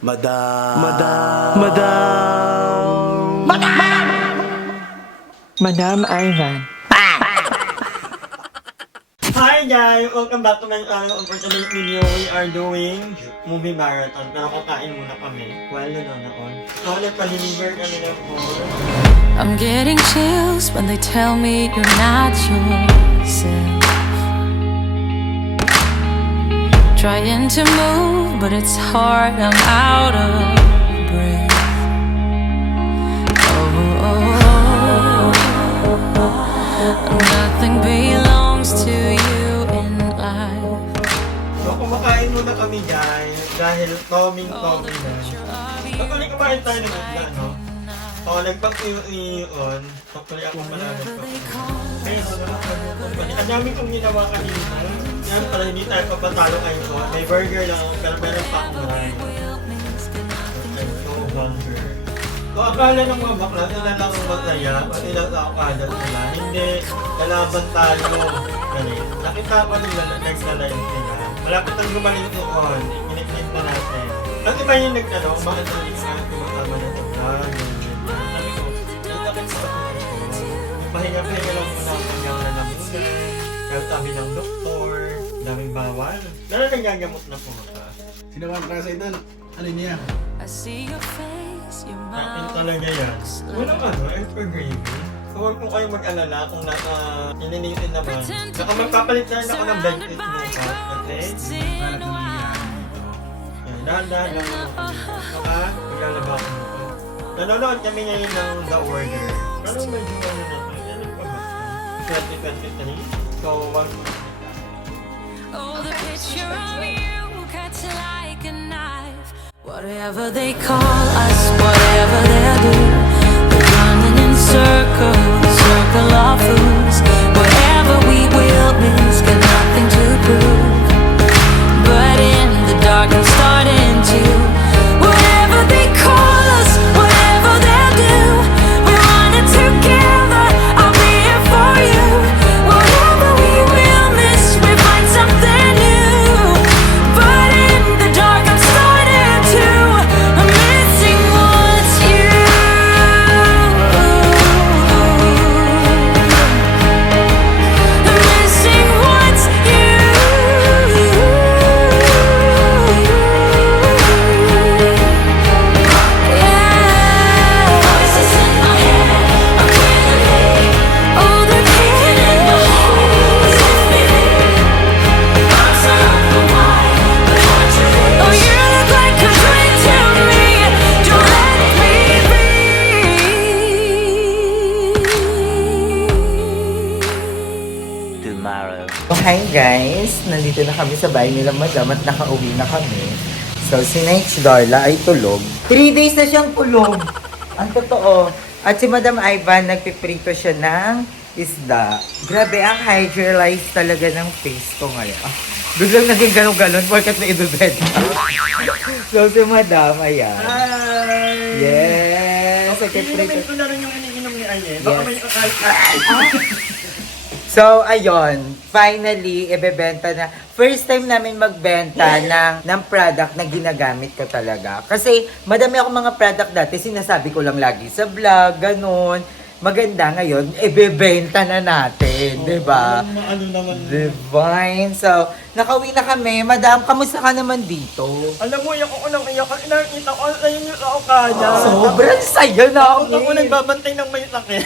Madam. Madam Ivan. Hi guys! Welcome back to my channel. For today's video, we are doing movie marathon. Pero kakain muna kami while nanonood. So, nagpa-deliver kami ng food. I'm getting chills when they tell me you're not yourself. Trying to move, but it's hard, I'm out of breath. Nothing belongs to you in life. So, kumakain muna kami guys. Dahil toming na. Actually, kumain tayo ng isla, no? So, nagpag-iyon. Actually, ako mananap pa. Pero, ang dami kong ginawa kanina. Yan pala, hindi tayo papatalo kayo. May burger lang ako, pero meron pa akong rice. I'm so hungry. So, akala ng mga bakla, sila lang ang masaya, at ilang ako kalat nila. Hindi, kalaban tayo. Ganun. Nakita ko nila, nagsalayin sila. Malapit ang gumaling noon, iniklik na natin. At iba yung nagtanong, bakit hindi ka tumatama na ito? Sabi ko, itakit sa ito. Pahinga-pahinga lang muna ang pagyangan ng muna. Kaya sabi ng doktor, daming bawal. Lalo nagagamot na po ka. Sino ba ang klase doon? Ano niya? I see your face, your Akin mouth. talaga yan. Walang extra gravy. So huwag po kayong mag-alala kung nasa ininitin naman. Saka magpapalit na rin ako ng bed kit mo ka. Okay? Para ito nangyayari dito. Dahan-dahan lang ako. Saka maglalaba ako nito. Nanonood kami ngayon ng The Order. Pero medyo ano na ito. Ano pa ba? 2023. So, Oh, the picture of you cuts like a knife. Whatever they call us, whatever they'll do, we're running in circles, circle of fools. Whatever we will miss, got nothing to prove. But in the dark, I'm starting to. Whatever they call us, whatever they'll do, we're running together. I'll be here for you. Whatever we will miss, we find something new. But in the dark, I'm starting to. I'm missing what's you. I'm missing what's you. Yeah. Voices in my head are killing me. Oh, they're killing my heart. Arms are open wide, but hard to reach. Oh, you look like a dream to me. Don't let me be. Tomorrow. So, hi guys! Nandito na kami sa bahay nila madam at nakauwi na kami. So, si Naich Darla ay tulog. 3 days na siyang tulog! Ang totoo. At si Madam Ivan, nagpiprito siya ng isda. Grabe, ang hydrolyzed talaga ng face ko ngayon. Biglang naging galon-galon porkat na ibebed. So, si Madam, ayan. hi! Yes! Iinumin Nagpiprito. ko na rin yung iniinom ni Ayen. Baka Yes. may kakain. So, ayun. Finally, ibebenta na. First time namin magbenta ng product na ginagamit ko talaga. Kasi, madami akong mga product dati. Sinasabi ko lang lagi sa vlog, ganun. Maganda ngayon, ibebenta na natin. Diba? Ano naman. Divine. So, nakauwi na kami. Madam, kamusta ka naman dito? Alam mo, iyak ako nang iyak. Nakita ko, ayun yung ako kanya. Sobrang saya na Ako nagbabantay ng may sakit.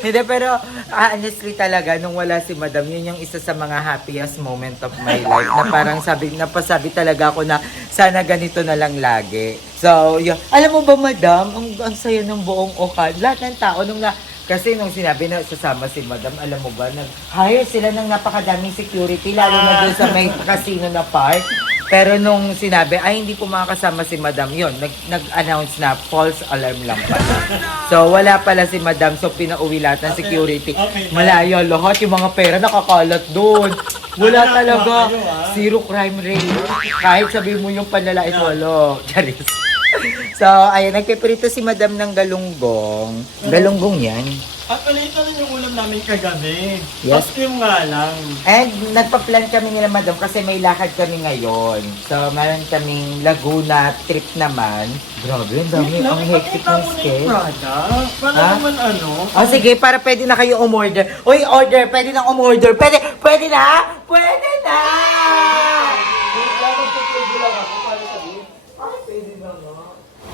Hindi, pero honestly talaga, nung wala si Madam, yun yung isa sa mga happiest moment of my life. Na parang napasabi talaga ako na sana ganito na lang lagi. So, yun. Alam mo ba, Madam, ang saya ng buong Okad. Lahat ng tao, kasi nung sinabi na sasama si Madam, alam mo ba, nag-hire sila ng napakadaming security, lalo na doon sa may casino na park. Pero nung sinabi, ay hindi po makakasama si Madam, yun, nag-announce na false alarm lang pala. So, wala pala si Madam, so pinauwi lahat ng security. Okay. Malayo, lahat yung mga pera nakakalat doon. Wala Wala talaga. kayo, ah. Zero crime rate. Kahit sabihin mo yung panlalait, wala. Charis. So, ayun, nagpiprito si Madam ng galunggong. Galunggong yan. Actually, ito rin yung ulam namin kagabi. Yes. Tapos yung nga lang. And nagpa-plan kami nila Madam kasi may lakad kami ngayon. So, meron kaming Laguna trip naman. Grabe, ang dami. Ang hectic ng schedule. Para Ha? naman ano. Oh, sige, para pwede na kayo umorder. Uy, order! Pwede na umorder! Pwede na! Pwede na!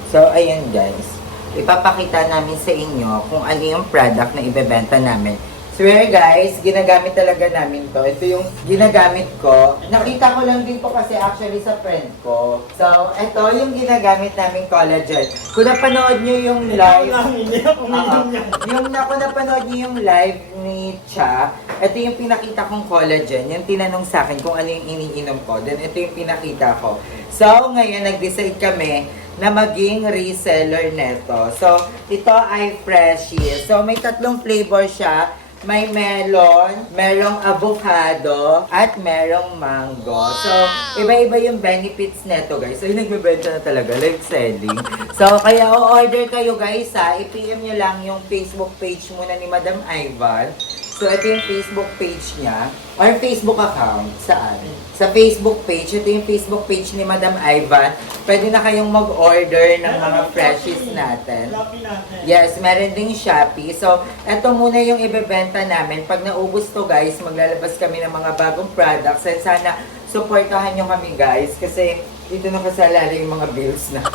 So, ayan guys. Ipapakita namin sa inyo kung ano yung product na ibebenta namin. Swear guys, ginagamit talaga namin to. Ito yung ginagamit ko. Nakita ko lang din po kasi actually sa friend ko. So, ito yung ginagamit namin collagen. Kung napanood nyo yung live, Hindi ako uminom yan. yung napanood niyo yung live ni Cha, ito yung pinakita kong collagen. Yung tinanong sa akin kung ano yung iniinom ko. Then ito yung pinakita ko. So, ngayon nag-decide kami na maging reseller neto. So, ito ay Freshie. So, may tatlong flavor siya. May melon, merong avocado, at merong mango. So, iba-iba yung benefits neto, guys. So, yung nagbebenta na talaga, live selling. So, kaya o-order kayo, guys, ha. I-PM nyo lang yung Facebook page muna ni Madam Ivan. So, ito yung Facebook page niya. Or Facebook account. Saan? Sa Facebook page. Ito yung Facebook page ni Madam Ivan. Pwede na kayong mag-order ng mga freshies natin. Shopee natin. Yes, meron ding Shopee. So, eto muna yung ibebenta namin. Pag naubos to, guys, maglalabas kami ng mga bagong products. And sana, supportahan nyo kami, guys. Kasi dito nakasalala yung mga bills na.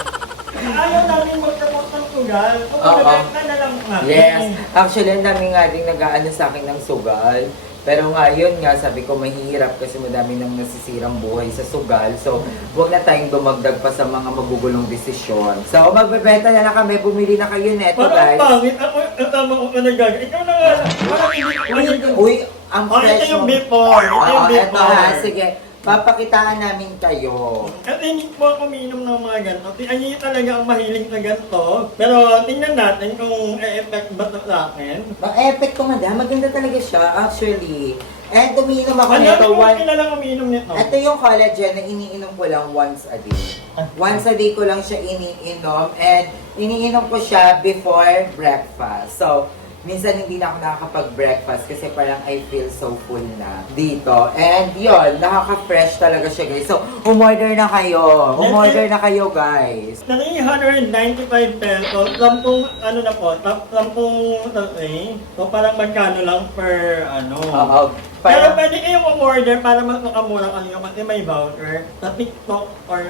Ayaw namin mag-promote ng sugal. Kung Oo. magaganda na lang namin. Yes. Actually, ang dami nga din nag-aano sa akin ng sugal. Pero nga, yun nga, sabi ko, mahirap kasi madami nang nasisirang buhay sa sugal. So, huwag na tayong dumagdag pa sa mga magugulong desisyon. So, magbebenta na kami. Bumili na kayo neto, Parang guys. pangit. Ako, ang tama ko ka nagaga. Ikaw na nga. Parang hindi. Uy, ang Oh, fresh ito yung mo. before. Ito yung Oo, eto ha. before. Sige, papakitaan namin kayo. At hindi po ako umiinom ng mga ganito. Ay, talaga ang mahilig na ganito. Pero tingnan natin kung e-effect ba ito sa akin. Ang effect ko, madam. Maganda talaga siya, actually. And umiinom ako Ano nito. yung kilalang umiinom nito? Ito yung collagen na iniinom ko lang once a day. Once a day ko lang siya iniinom. And iniinom ko siya before breakfast. So, minsan hindi na ako nakakapag-breakfast kasi parang I feel so full na dito. And yun, nakaka-fresh talaga siya, guys. So, umorder na kayo. Umorder na kayo, guys. 395 pesos. 10, ano na po, 10 tatay. So, parang magkano lang per, ano. Oo. Pero Parang, pwede kayong umorder para mas makamura kayo kasi may voucher sa TikTok or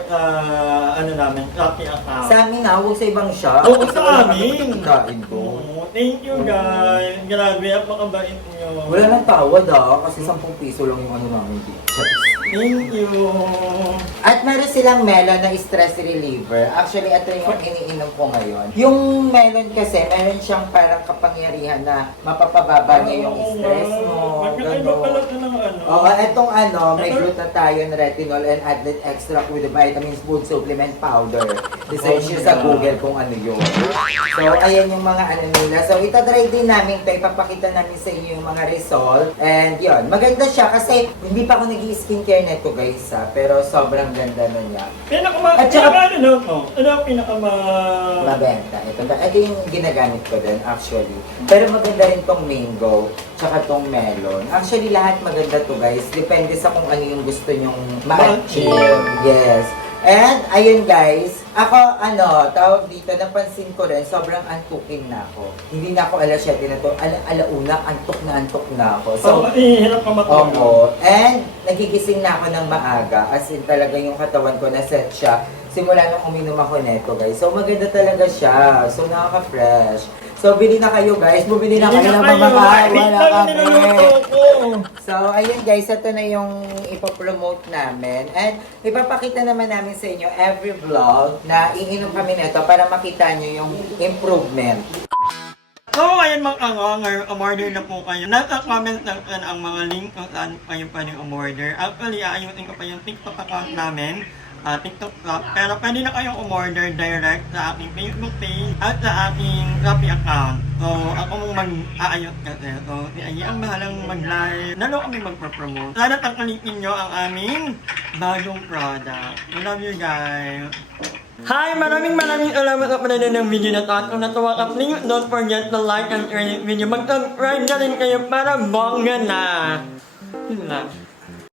ano namin, Shopee account. sa amin na, huwag sa ibang shop. Oo, Kasi sa wala amin. kami pagkain ko. Oo, thank you guys. Grabe, ang makabait niyo. Wala nang tawad kasi 10 piso lang yung ano namin dito. Thank you. At meron silang melon na stress reliever. Actually, ito yung iniinom ko ngayon. Yung melon kasi, meron siyang parang kapangyarihan na mapapababa niya yung stress mo. Magkakaiba pala ito ng ano. Oo, etong may glutathione, retinol, and added extract with the vitamins food supplement powder. Research nyo sa Google kung ano yun. So, ayan yung mga ano nila. So, itatry din namin ito. Ipapakita namin sa inyo yung mga result. And yun, maganda siya kasi hindi pa ako nag-skincare neto guys pero sobrang ganda na niya. At saka- Ano to? Ano ang pinakama... Mabenta. Ito yung ginagamit ko din actually. Pero maganda rin tong mango, tsaka tong melon. Actually lahat maganda to guys. Depende sa kung ano yung gusto nyong ma-achieve. Yes. And, ayun guys, ako, tawag dito, napansin ko rin, sobrang antukin na ako. Hindi na ako alas 7 na to, alauna, antok na ako. So, hirap ka matulog. oo. And, nagigising na ako ng maaga, as in talaga yung katawan ko, na-set siya. Simula nung uminom ako neto guys. So, maganda talaga siya. So, nakaka-fresh. So, bili na kayo guys. Bumili na kayo ng mamahal. Wala kami. So, ayun guys, ito na yung ipopromote namin. And ipapakita naman namin sa inyo every vlog na iinom kami nito para makita nyo yung improvement. So, ayun ngayon umorder na po kayo. Nasa comment section ang mga link kung saan kayo pwedeng umorder. Actually, aayusin ko pa yung TikTok account namin. TikTok shop. Pero pwede na kayong umorder direct sa aking Facebook page at sa aking Shopee account. So, ako mong mag-aayot kasi. So, si Ayi ang bahalang mag-live. Lalo kami magpa-promote. Sana tangkalikin nyo ang aming bagong product. We love you guys. Hi! Maraming salamat sa panonood ng video na to. At kung natuwa ka, please don't forget to like and share this video. Mag-subscribe na rin kayo para bongga na. Yun lang.